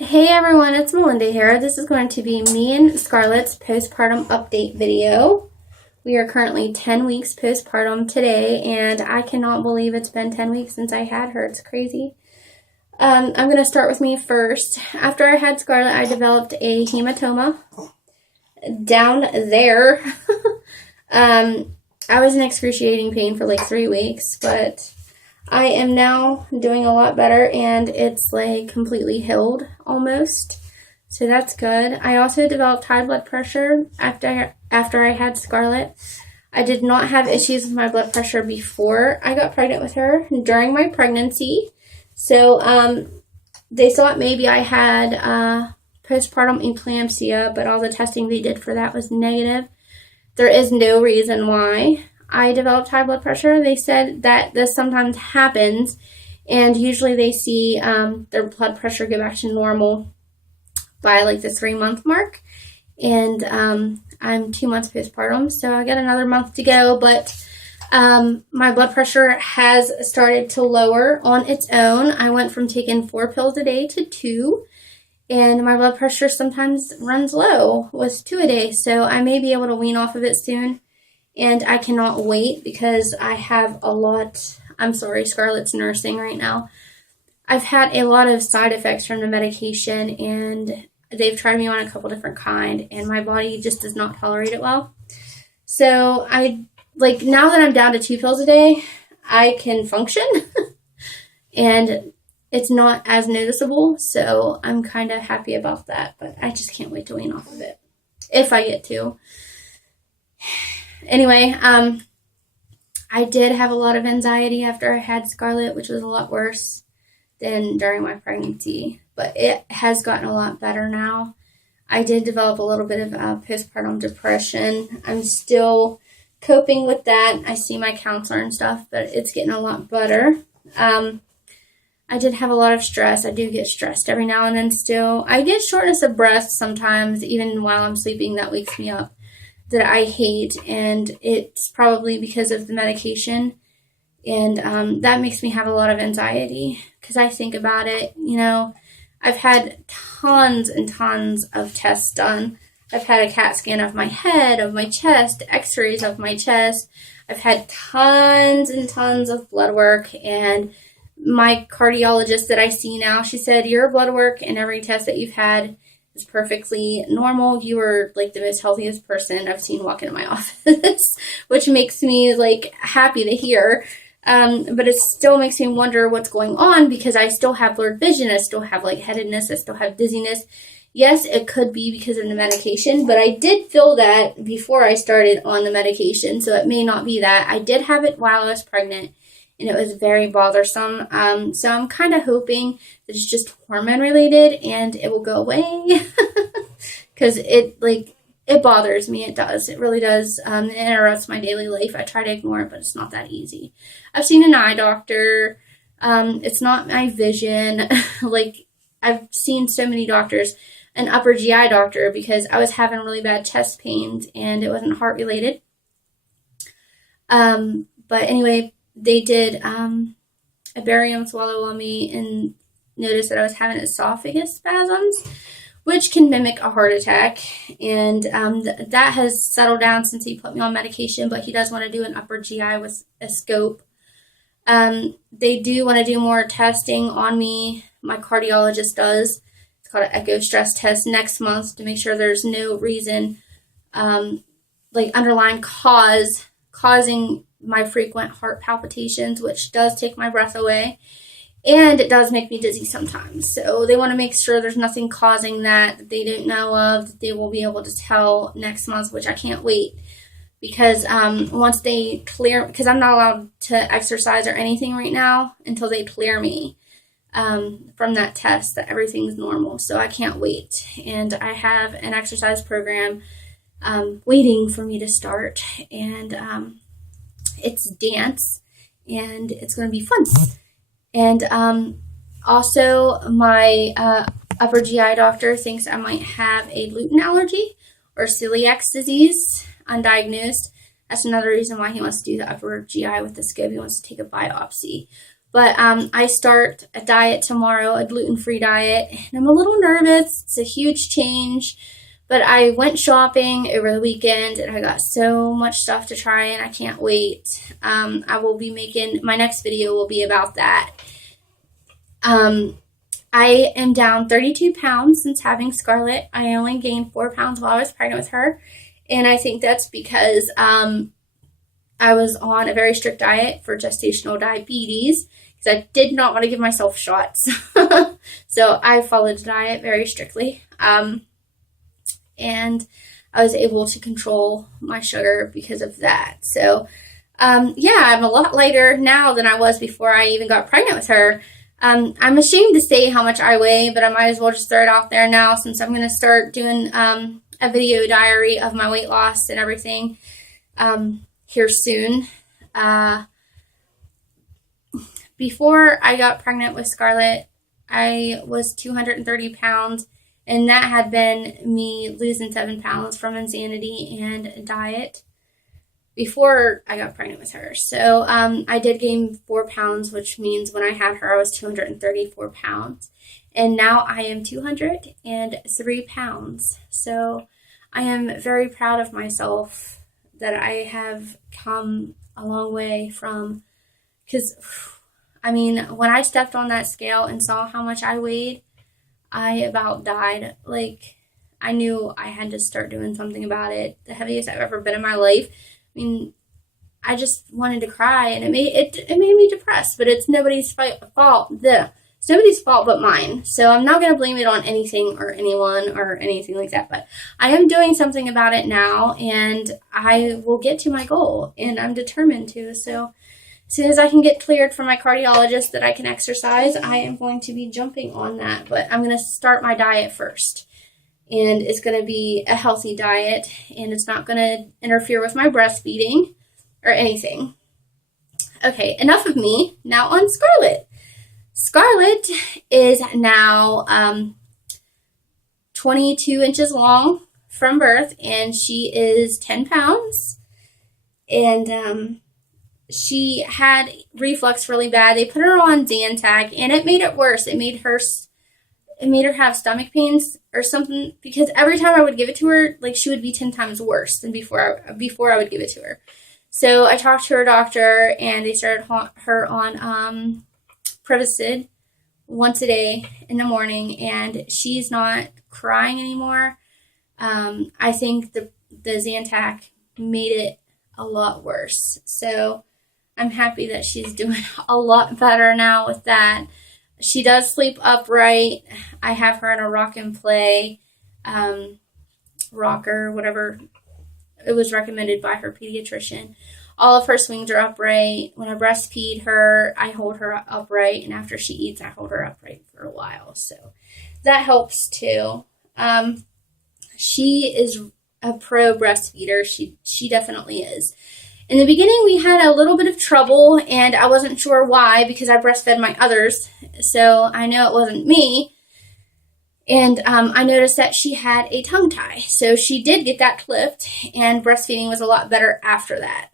Hey everyone, it's Melinda here. This is going to be me and Scarlett's postpartum update video. We are currently 10 weeks postpartum today, and I cannot believe it's been 10 weeks since I had her. It's crazy. I'm going to start with me first. After I had Scarlett, I developed a hematoma down there. I was in excruciating pain for like 3 weeks, but I am now doing a lot better, and it's like completely healed almost. So that's good. I also developed high blood pressure after I had Scarlett. I did not have issues with my blood pressure before I got pregnant with her, during my pregnancy. So they thought maybe I had postpartum eclampsia, but all the testing they did for that was negative. There is no reason why I developed high blood pressure. They said that this sometimes happens, and usually they see their blood pressure go back to normal by like the 3-month mark. And I'm 2 months postpartum, so I got another month to go, but my blood pressure has started to lower on its own. I went from taking 4 pills a day to 2, and my blood pressure sometimes runs low with 2 a day, so I may be able to wean off of it soon. And I cannot wait because I have a lot. I'm sorry, Scarlett's nursing right now. I've had a lot of side effects from the medication, and they've tried me on a couple different kind, and my body just does not tolerate it well. So now that I'm down to 2 pills a day, I can function and it's not as noticeable. So I'm kind of happy about that, but I just can't wait to wean off of it if I get to. Anyway, I did have a lot of anxiety after I had Scarlett, which was a lot worse than during my pregnancy, but it has gotten a lot better now. I did develop a little bit of postpartum depression. I'm still coping with that. I see my counselor and stuff, but it's getting a lot better. I did have a lot of stress. I do get stressed every now and then still. I get shortness of breath sometimes, even while I'm sleeping. That wakes me up, that I hate, and it's probably because of the medication, and that makes me have a lot of anxiety because I think about it. I've had tons and tons of tests done. I've had a CAT scan of my head, of my chest, x-rays of my chest. I've had tons and tons of blood work, and my cardiologist that I see now, she said, your blood work and every test that you've had is perfectly normal. You are like the most healthiest person I've seen walk into my office, which makes me like happy to hear. But it still makes me wonder what's going on because I still have blurred vision. I still have lightheadedness. I still have dizziness. Yes, it could be because of the medication, but I did feel that before I started on the medication, so it may not be that. I did have it while I was pregnant, and it was very bothersome. So I'm kind of hoping that it's just hormone related and it will go away because it bothers me. It does. It really does. It interrupts my daily life. I try to ignore it, but it's not that easy. I've seen an eye doctor. It's not my vision. I've seen so many doctors, an upper GI doctor, because I was having really bad chest pains and it wasn't heart related. But anyway, they did a barium swallow on me and noticed that I was having esophagus spasms, which can mimic a heart attack. And that has settled down since he put me on medication, but he does want to do an upper GI with a scope. They do want to do more testing on me. My cardiologist does. It's called an echo stress test next month to make sure there's no reason, underlying causing my frequent heart palpitations, which does take my breath away, and it does make me dizzy sometimes. So they want to make sure there's nothing causing that they didn't know of, that they will be able to tell next month, which I can't wait, because once they clear, because I'm not allowed to exercise or anything right now until they clear me from that test that everything's normal. So I can't wait, and I have an exercise program waiting for me to start, and it's dance, and it's going to be fun. And also, my upper GI doctor thinks I might have a gluten allergy or celiac disease, undiagnosed. That's another reason why he wants to do the upper GI with the scope. He wants to take a biopsy, But I start a diet tomorrow, a gluten-free diet, and I'm a little nervous. It's a huge change. But I went shopping over the weekend, and I got so much stuff to try, and I can't wait. I will be making, my next video will be about that. I am down 32 pounds since having Scarlett. I only gained 4 pounds while I was pregnant with her. And I think that's because I was on a very strict diet for gestational diabetes because I did not want to give myself shots. So I followed the diet very strictly. And I was able to control my sugar because of that. So, yeah, I'm a lot lighter now than I was before I even got pregnant with her. I'm ashamed to say how much I weigh, but I might as well just throw it out there now since I'm going to start doing a video diary of my weight loss and everything here soon. Before I got pregnant with Scarlett, I was 230 pounds. And that had been me losing 7 pounds from insanity and diet before I got pregnant with her. So I did gain 4 pounds, which means when I had her, I was 234 pounds. And now I am 203 pounds. So I am very proud of myself that I have come a long way from, because, I mean, when I stepped on that scale and saw how much I weighed, I about died. Like, I knew I had to start doing something about it. The heaviest I've ever been in my life. I mean, I just wanted to cry, and it made me depressed. But it's nobody's fault. It's nobody's fault but mine. So I'm not gonna blame it on anything or anyone or anything like that. But I am doing something about it now, and I will get to my goal, and I'm determined to. So as soon as I can get cleared from my cardiologist that I can exercise, I am going to be jumping on that. But I'm going to start my diet first. And it's going to be a healthy diet. And it's not going to interfere with my breastfeeding or anything. Okay, enough of me. Now on Scarlett. Scarlett is now 22 inches long from birth. And she is 10 pounds. And she had reflux really bad. They put her on Zantac, and it made it worse. It made her have stomach pains or something, because every time I would give it to her, like, she would be 10 times worse than before I would give it to her. So I talked to her doctor, and they started her on Prevacid once a day in the morning, and she's not crying anymore. I think the Zantac made it a lot worse. So I'm happy that she's doing a lot better now with that. She does sleep upright. I have her in a rock and play rocker, whatever it was recommended by her pediatrician. All of her swings are upright. When I breastfeed her, I hold her upright, and after she eats, I hold her upright for a while. So that helps too. She is a pro breastfeeder. She definitely is. In the beginning, we had a little bit of trouble, and I wasn't sure why, because I breastfed my others, so I know it wasn't me. And I noticed that she had a tongue tie, so she did get that clipped, and breastfeeding was a lot better after that.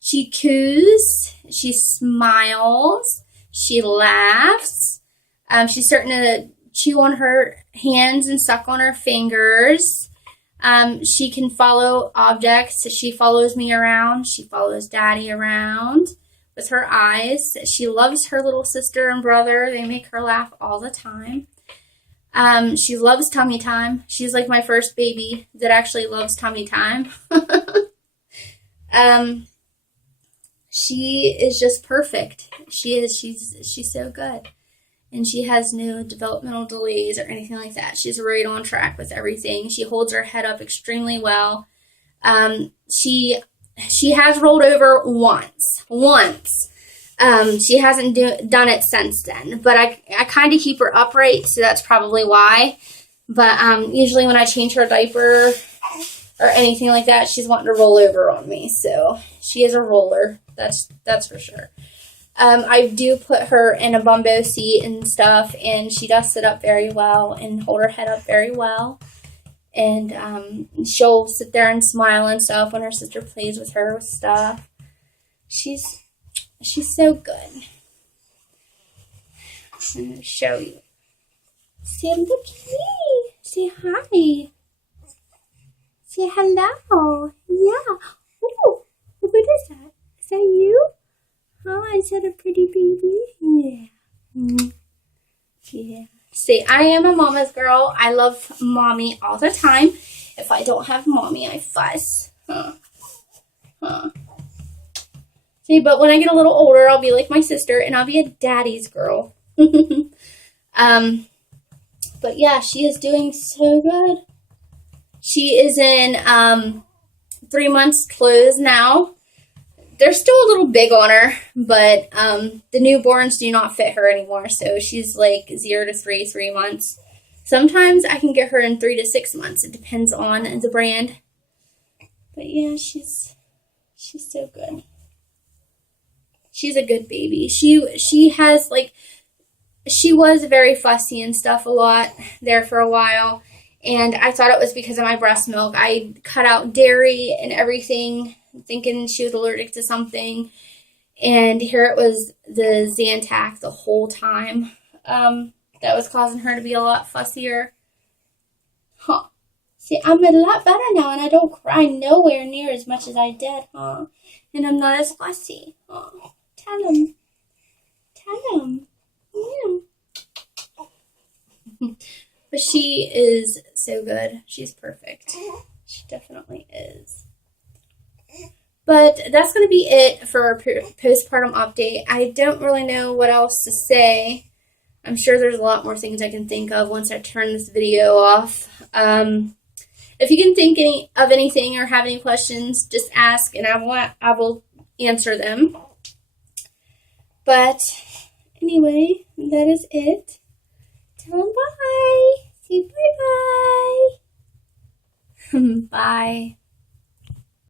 She coos, she smiles, she laughs, she's starting to chew on her hands and suck on her fingers. She can follow objects. She follows me around. She follows Daddy around with her eyes. She loves her little sister and brother. They make her laugh all the time. She loves tummy time. She's like my first baby that actually loves tummy time. She is just perfect. She's so good. And she has no developmental delays or anything like that. She's right on track with everything. She holds her head up extremely well. She has rolled over once. She hasn't done it since then. But I kind of keep her upright, so that's probably why. But usually when I change her diaper or anything like that, she's wanting to roll over on me. So she is a roller. That's for sure. I do put her in a bumbo seat and stuff, and she does sit up very well and hold her head up very well. And she'll sit there and smile and stuff when her sister plays with her with stuff. She's She's so good. I'm going to show you. Say look at me. Say hi. Say hello. Yeah. Oh, what is that? Is that you? Oh, is that a pretty baby? Yeah. Yeah. See, I am a mama's girl. I love mommy all the time. If I don't have mommy, I fuss. See, but when I get a little older, I'll be like my sister, and I'll be a daddy's girl. But yeah, she is doing so good. She is in 3 months clothes now. They're still a little big on her, but the newborns do not fit her anymore. So she's like 0 to 3 months. Sometimes I can get her in 3 to 6 months. It depends on the brand. But yeah, she's so good. She's a good baby. She has like, she was very fussy and stuff a lot there for a while. And I thought it was because of my breast milk. I cut out dairy and everything, thinking she was allergic to something. And here it was the Zantac the whole time. That was causing her to be a lot fussier. Huh. See, I'm a lot better now, and I don't cry nowhere near as much as I did, huh? And I'm not as fussy. Huh. Tell him. Tell him. Yeah. But she is so good. She's perfect. She definitely is. But that's going to be it for our postpartum update. I don't really know what else to say. I'm sure there's a lot more things I can think of once I turn this video off. If you can think of anything or have any questions, just ask and I will answer them. But anyway, that is it. Tell them bye. Say bye-bye. Bye.